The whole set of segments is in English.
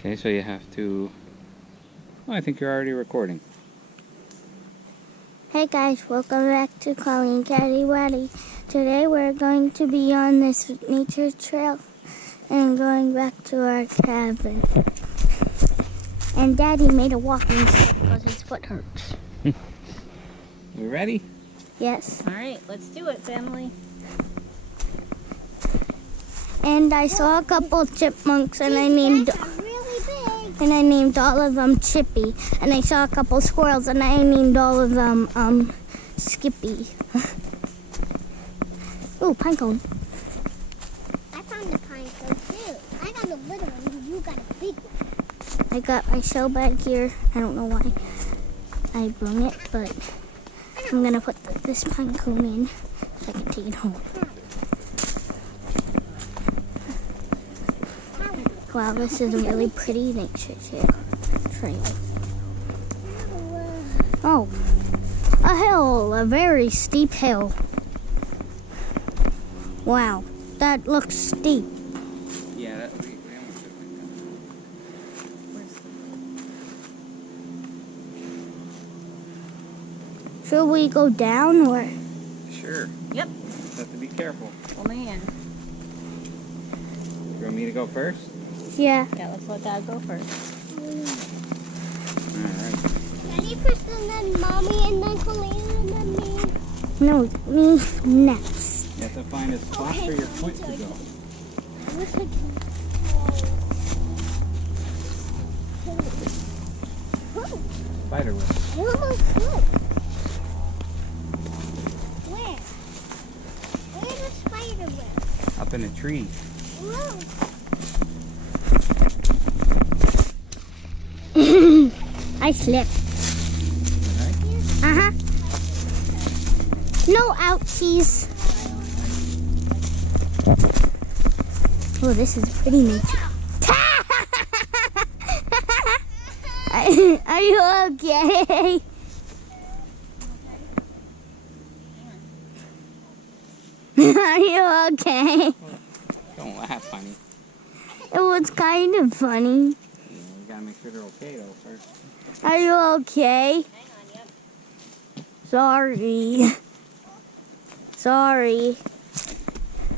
Okay, so you have to... Oh, I think you're already recording. Hey guys, welcome back to Colleen CattyWatty. Today we're going to be on this nature trail and going back to our cabin. And Daddy made a walking stick because his foot hurts. We ready? Yes. Alright, let's do it, family. And I saw a couple chipmunks and I named all of them Chippy. And I saw a couple squirrels and I named all of them Skippy. Ooh, pine cone. I found a pine cone too. I got a little one, you got a big one. I got my shell bag here. I don't know why I brung it, but I'm gonna put this pine cone in so I can take it home. Wow, this is a really pretty nature trail. Oh, a hill, a very steep hill. Wow, that looks steep. Yeah, we almost did like Should we go down or? that. Sure. Yep. Just have to be careful. Oh man. You want me to go first? Yeah. Yeah, let's let Dad go first. Alright. Daddy first and then Mommy and then Colleen and then me. No, me next. You have to find a spot for your foot to go. I wish I could. Spider web. I almost could. Where? Where's the spider web? Up in a tree. Whoa. I slipped. Uh-huh. No ouchies. Oh, this is pretty nature. Are you okay? Are you okay? Don't laugh, honey. It was kind of funny. You gotta make sure they're okay though first. Are you okay? Sorry. Sorry.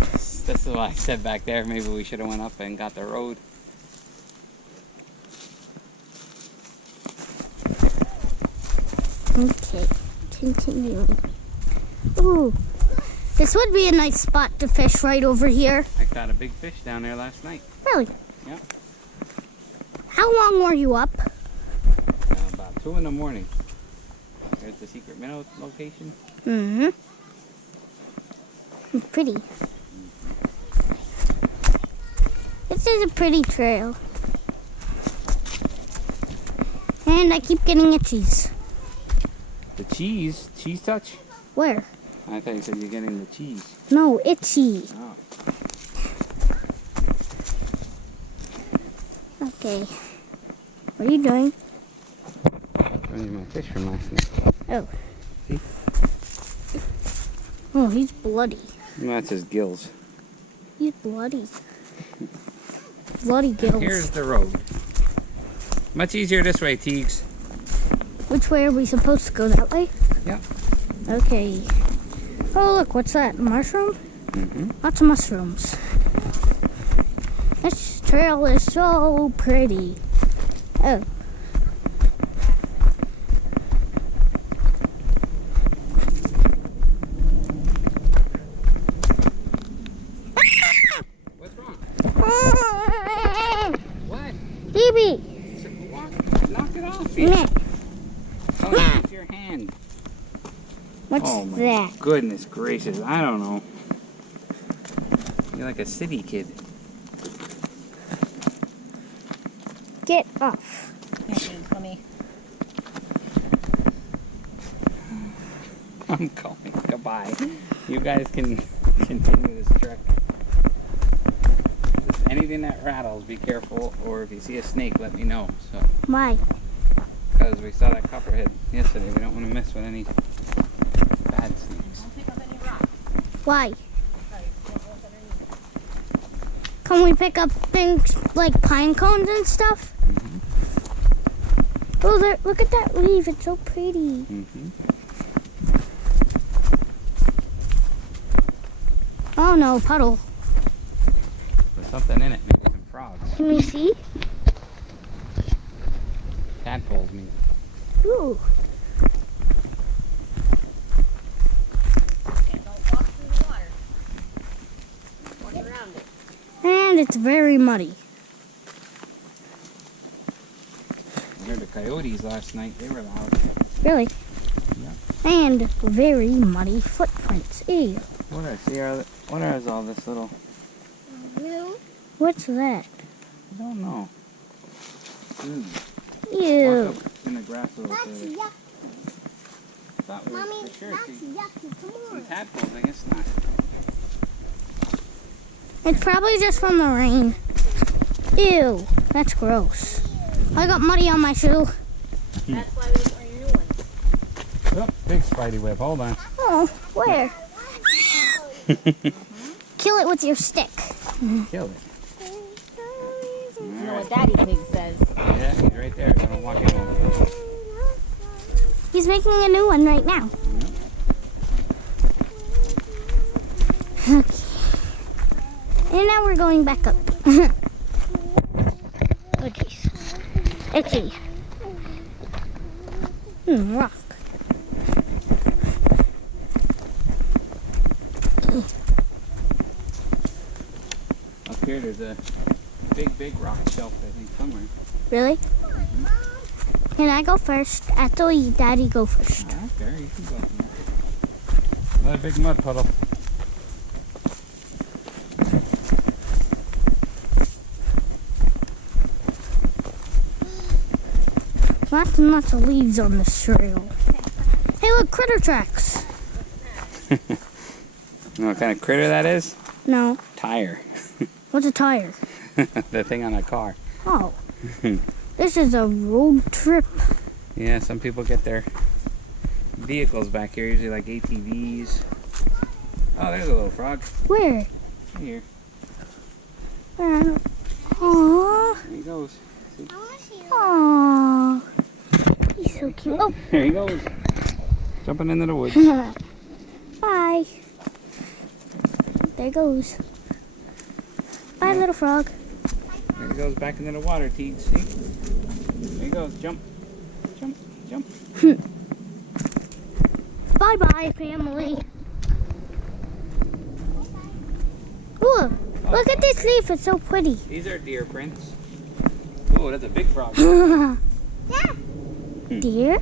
This is why I said back there maybe we should have went up and got the road. Okay, continuing. Ooh, this would be a nice spot to fish right over here. I caught a big fish down there last night. Really? Yeah. How long were you up? About 2 in the morning. There's the secret minnow location. Mm-hmm. Pretty. This is a pretty trail. And I keep getting itchies. The cheese? Cheese touch? Where? I thought you said you're getting the cheese. No, itchy. Oh. Okay. What are you doing? Showing you my fish from last night. Oh. See? Oh, he's bloody. No, that's his gills. He's bloody. Bloody gills. Here's the road. Much easier this way, Teagues. Which way are we supposed to go? That way? Yeah. Okay. Oh, look, what's that? Mushroom? Mm-hmm. Lots of mushrooms. This trail is so pretty. Oh. What's wrong? What? Phoebe! Knock it off you. Meh. Oh, use your hand. What's Oh my that? goodness gracious. I don't know. You're like a city kid. Get off. Let me. I'm going. Goodbye. You guys can continue this trek. If anything that rattles, be careful. Or if you see a snake, let me know. So, Why? because we saw that copperhead yesterday, we don't want to mess with any bad snakes. Don't pick up any rocks. Why? Can we pick up things like pine cones and stuff? Mm-hmm. Oh, there, look at that leaf. It's so pretty. Mm-hmm. Oh no, puddle. There's something in it. Maybe some frogs. Can we see? Tadpoles, maybe. Ooh. Okay, don't walk through the water. Walk around it. And it's very muddy. I heard the coyotes last night. They were loud. Really? Yeah. And very muddy footprints. Ew. What is all this little? Blue. What's that? I don't know. Ew. Walk up in the grass a little That's further. yucky. Thought we Mommy, for sure that's see yucky. Come some on. tadpoles. I guess not. It's probably just from the rain. Ew. That's gross. I got muddy on my shoe. That's why we didn't wear your new ones. Oh, big spidey web. Hold on. Oh, where? Kill it with your stick. Kill it. You know what Daddy Pig says. Yeah, he's right there. So don't walk in on him. He's making a new one right now. Okay. And now we're going back up. Oh, jeez. Itchy. Rock. Up here, there's a big rock shelf, I think, somewhere. Really? Can I go first? Actually, Daddy go first. I don't care. You can go. Another big mud puddle. Lots and lots of leaves on this trail. Hey, look, critter tracks. You know what kind of critter that is? No. Tire. What's a tire? The thing on a car. Oh. This is a road trip. Yeah, some people get their vehicles back here, usually like ATVs. Oh, there's a little frog. Where? Right here. Aww. There he goes. See? I want to see you. Aww. He's so cute. Oh. There he goes. Jumping into the woods. Bye. There goes. Bye, little frog. There he goes back into the water, Teach. See? There he goes. Jump. Jump. Jump. Bye-bye, family. Ooh, look at this leaf. It's so pretty. These are deer prints. Oh, that's a big frog. Deer?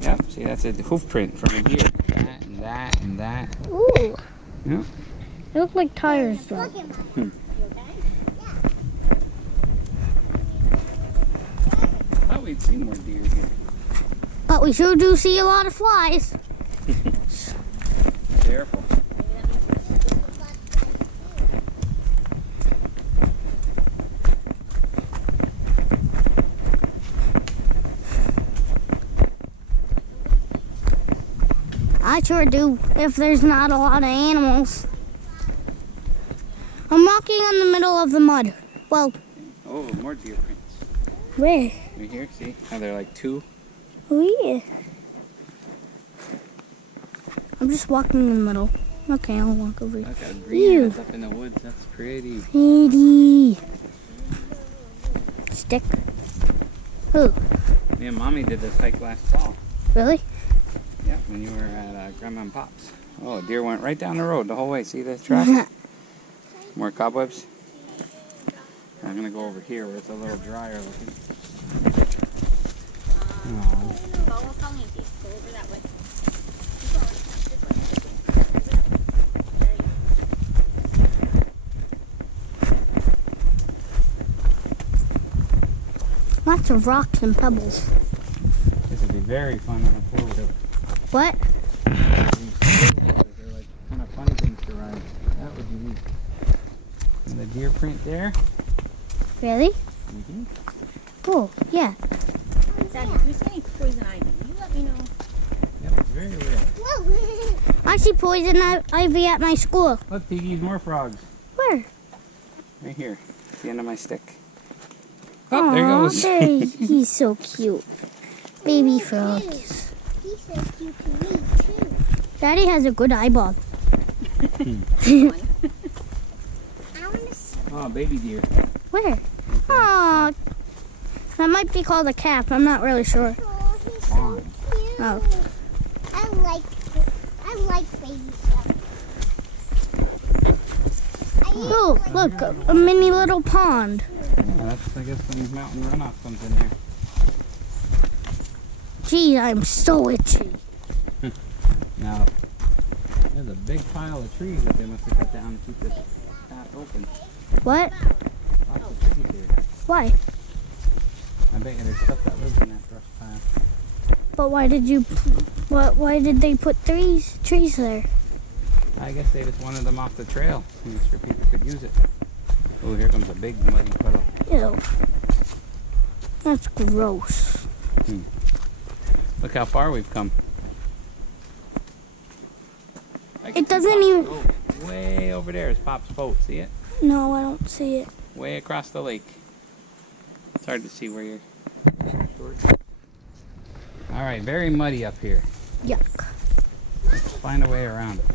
Yep, see, that's a hoof print from a deer. That and that and that. Ooh. Yep. They look like tires, though. Look at my. I thought we'd see more deer here. But we sure do see a lot of flies. Careful. I sure do, if there's not a lot of animals. I'm walking in the middle of the mud. Well, Oh, more deer prints. where? Right here, see? How they're like two. Oh, yeah. I'm just walking in the middle. Okay, I'll walk over here. Look how green it Ew. is up in the woods. That's pretty. Pretty. Stick. Ooh, Me and Mommy did this hike last fall. really? Yeah, when you were at Grandma and Pop's. Oh, a deer went right down the road the whole way. See the track? More cobwebs. I'm gonna go over here where it's a little drier looking. Aw. Follow Colleen. Go over that way. Lots of rocks and pebbles. This would be very fun on a four-wheeler. What? These four-wheelers are like kind of funny things to ride. That would be neat. And the deer print there. Really? Mm-hmm. Cool, yeah. Daddy, if you see any poison ivy, you let me know. Yep, it's very rare. I see poison ivy at my school. Look, Tiggy's more frogs. Where? Right here. the end of my stick. Oh, there Aw, goes. he's so cute. Baby frog. He's so cute to me too. Daddy has a good eyeball. I want to see. Oh, baby deer. Where? Oh, that might be called a calf. I'm not really sure. Oh, he's so Fawn. cute. Oh. I like baby stuff. Oh, look, a mini little pond. Yeah, that's, I guess, some mountain runoff comes in there. Gee, I'm so itchy. Now, there's a big pile of trees that they must have cut down to keep this path open. What? Lots of trees here. Why? I bet you there's stuff that lives in that brush pile. But why did they put trees there? I guess they just wanted them off the trail, so sure people could use it. Oh, here comes a big muddy puddle. Ew. That's gross. Look how far we've come. It doesn't even... Oh, way over there is Pop's boat. See it? No, I don't see it. Way across the lake. It's hard to see where you're short. All right, very muddy up here. Yuck. Let's find a way around it.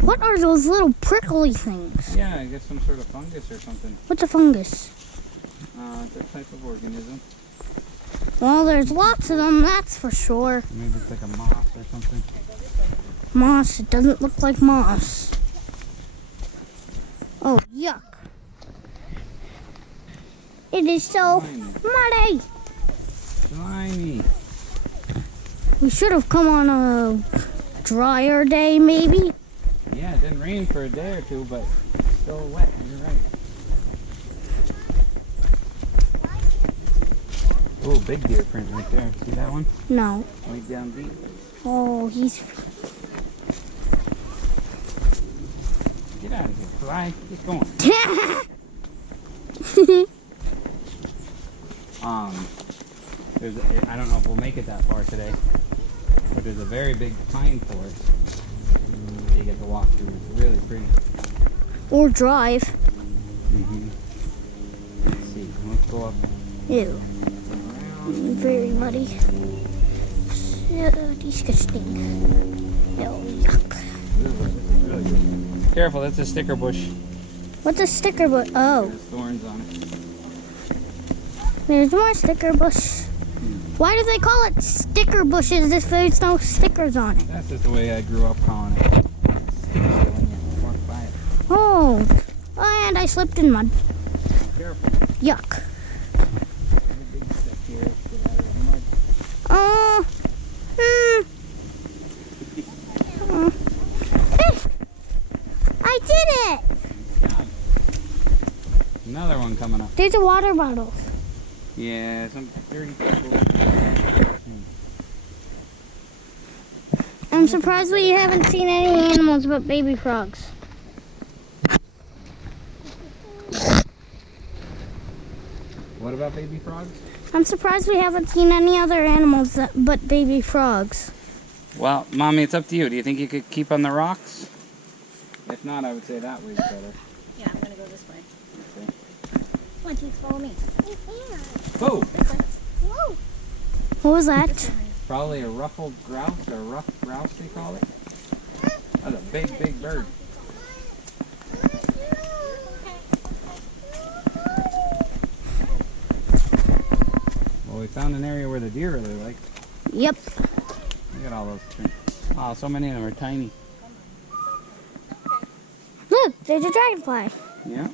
What are those little prickly things? Yeah, I guess some sort of fungus or something. What's a fungus? It's a type of organism. Well, there's lots of them, that's for sure. Maybe it's like a moss or something. Moss. It doesn't look like moss. Oh, yuck. It is so muddy. Slimy. We should have come on a drier day, maybe. Yeah, it didn't rain for a day or two, but it's still wet. You're right. Oh, big deer print right there. See that one? No. Way down deep. Oh, he's... Get out of here. Fly. Get going. I don't know if we'll make it that far today, but there's a very big pine forest that you get to walk through. It's really pretty. Or drive. Let's see. Let's go up. Ew. Very muddy. So disgusting. Oh, yuck. This is really good. Careful, that's a sticker bush. What's a sticker bush? Oh, There's thorns on it. there's more sticker bush. Why do they call it sticker bushes if there's no stickers on it? That's just the way I grew up calling it. Stick it when you walk by it. Oh, and I slipped in mud. Careful. Yuck. Big step here. Let's get out of the mud. I did it! Another one coming up. There's a water bottle. Yeah, some dirty people. I'm surprised we haven't seen any animals but baby frogs. What about baby frogs? I'm surprised we haven't seen any other animals but baby frogs. Well, Mommy, it's up to you. Do you think you could keep on the rocks? If not, I would say that way's better. Yeah, I'm gonna go this way. Okay. Come on, Teens, follow me. Oh! Whoa. What was that? Probably a ruffled grouse, or rough grouse they call it. That's a big, big bird. Well, we found an area where the deer really like. Yep. Look at all those trees. Oh, so many of them are tiny. Look, there's a dragonfly. Yeah.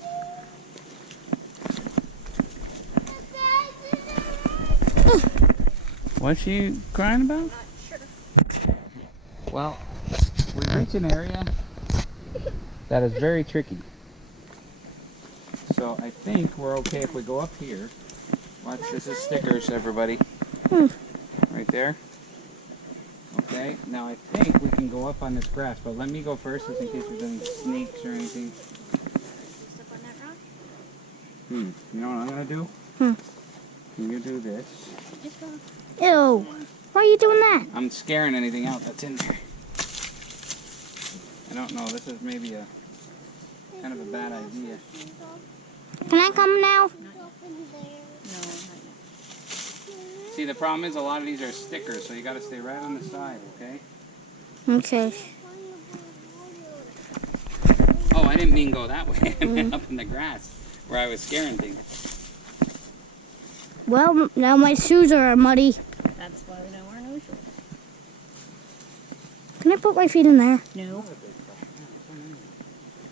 What's she crying about? Well, we reach an area that is very tricky. So I think we're okay if we go up here. Watch, this is stickers, everybody. Right there. Okay, now I think we can go up on this grass, but let me go first just in case there's any snakes or anything. Step on that rock. You know what I'm gonna do? You do this. Just go. Ew. Why are you doing that? I'm scaring anything out that's in there. I don't know, this is maybe a Kind of a bad idea. Can I come now? Up in there. No, not yet. See, the problem is a lot of these are stickers, so you got to stay right on the side, okay? Okay. Oh, I didn't mean go that way. I meant up in the grass where I was scaring things. Well, now my shoes are muddy. That's why we don't wear no shoes. Can I put my feet in there? No.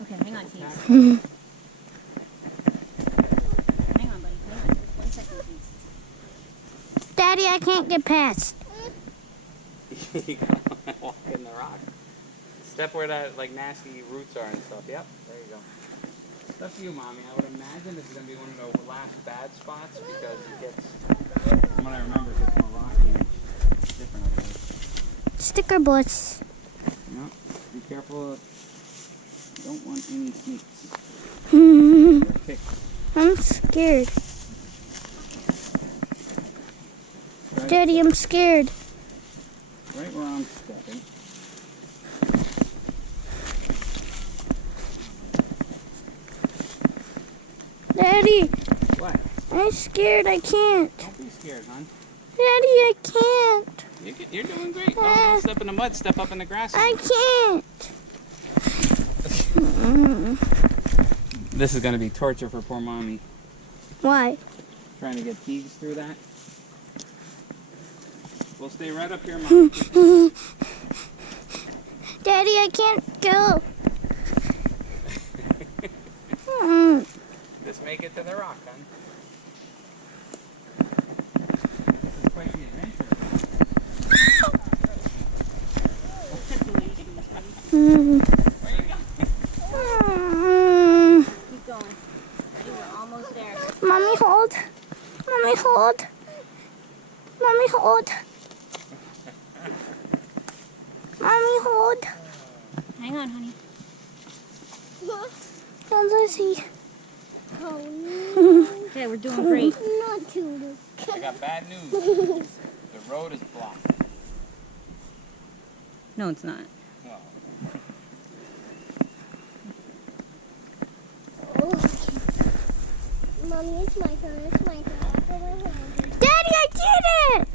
Okay, hang on, Keith. Hang on, buddy. Hang on. Just 1 second, please. Daddy, I can't get past. You gotta walk in the rock. Step where that like nasty roots are and stuff. Yep, there you go. It's up to you, Mommy. I would imagine this is gonna be one of the last bad spots because it gets, from what I remember, it gets more rocky and different up there. Sticker butts. Yep. Be careful. Don't want any snakes. I'm They're ticks. scared. Right, Daddy, I'm scared. right where I'm stepping. Daddy, What? I'm scared. I can't. Don't be scared, hon. Daddy, I can't. You're doing great. Oh, don't step in the mud. Step up in the grass. I can't. This is gonna be torture for poor Mommy. Why? Trying to get keys through that. We'll stay right up here, Mom. Daddy, I can't go. Just make it to the rock, hon. This is quite the adventure. Where you going? Keep going. Ready? We're almost there. Mommy, hold. Mommy, hold. Mommy, hold. Mommy, hold. Hang on, honey. Oh, Lizzie. Oh, Okay, we're doing great. not too. I got bad news. The road is blocked. No, it's not. Well, Oh. Mommy, it's my turn. It's my turn. After my hand. Daddy, I did it!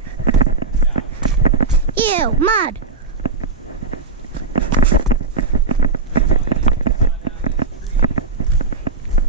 Ew, mud.